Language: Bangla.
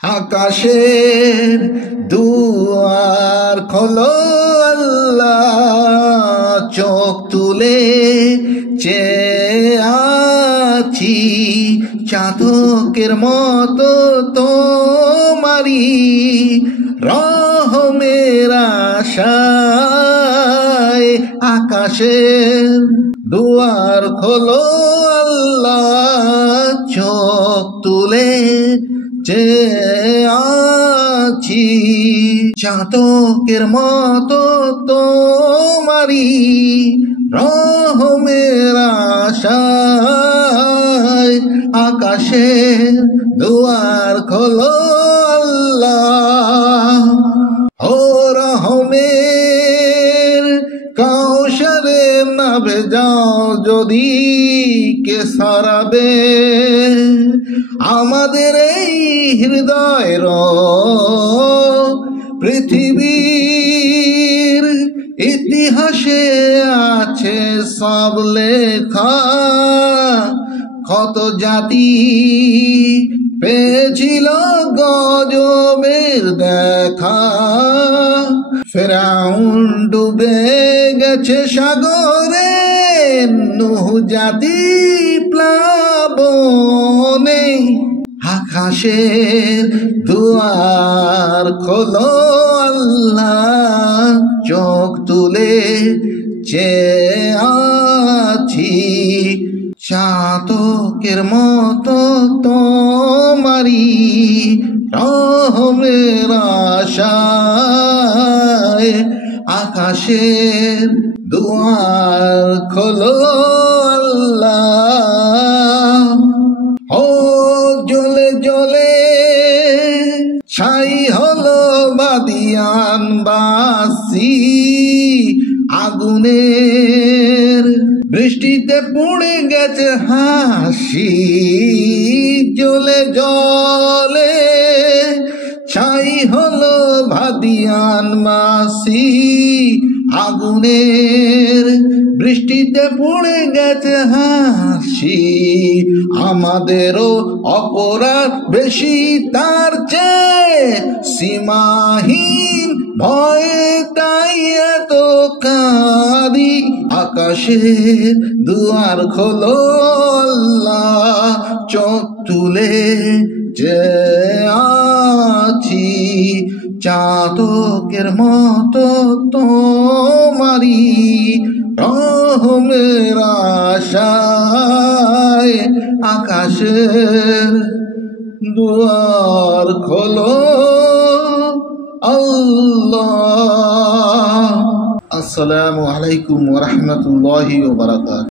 আকাশের দুয়ার খোলো আল্লাহ, চোখ তুলে চেয়ে আছি চাতকের মতো তোমারি রহমের আশায়। আকাশের দুয়ার খোলো আল্লাহ, চোখ তুলে চেয়ে আছি চাতকের মতো তোমারি রহমের আশায়। আকাশের দুয়ার খোলো আল্লাহ, ও রহমের কাউসারে নাভে যাও যদি কে সারাবে আমাদের এই হৃদয়ের পৃথিবীর ইতিহাসে আছে সব লেখা। কত জাতি পেয়েছিল গজবের দেখা, ফেরাউন ডুবে গেছে সাগরে, নূহ জাতি প্লাবনে। আকাশের দুয়ার খোলো আল্লাহ, চোখ তুলে চেয়ে আছি চাতকের মতো তোমারি রহমের আশায়। আকাশের দুয়ার খোলো আল্লাহ, ও জ্বলে জ্বলে ছাই হলো বাদিয়ান বাসি, আগুনের বৃষ্টিতে পুড়ে গেছে হাসি। জ্বলে জ্বলে ছাই হলো ভাদিয়ান মাসি, আগুনের বৃষ্টিতে পুড়ে গেছে হাসি। আমাদেরও অপরাধ বেশি তার চেয়ে, সীমাহীন ভয়ে তাই এত কাঁদি। আকাশের দুয়ার খোলো আল্লাহ, চোখ তুলে চেয়ে আছি চাতকের মতো তোমারি রহমের আশায়। আকাশের দুয়ার খোলো আল্লাহ। আসসালামু আলাইকুম ওয়া রাহমাতুল্লাহি ওয়া বারাকাতুহু।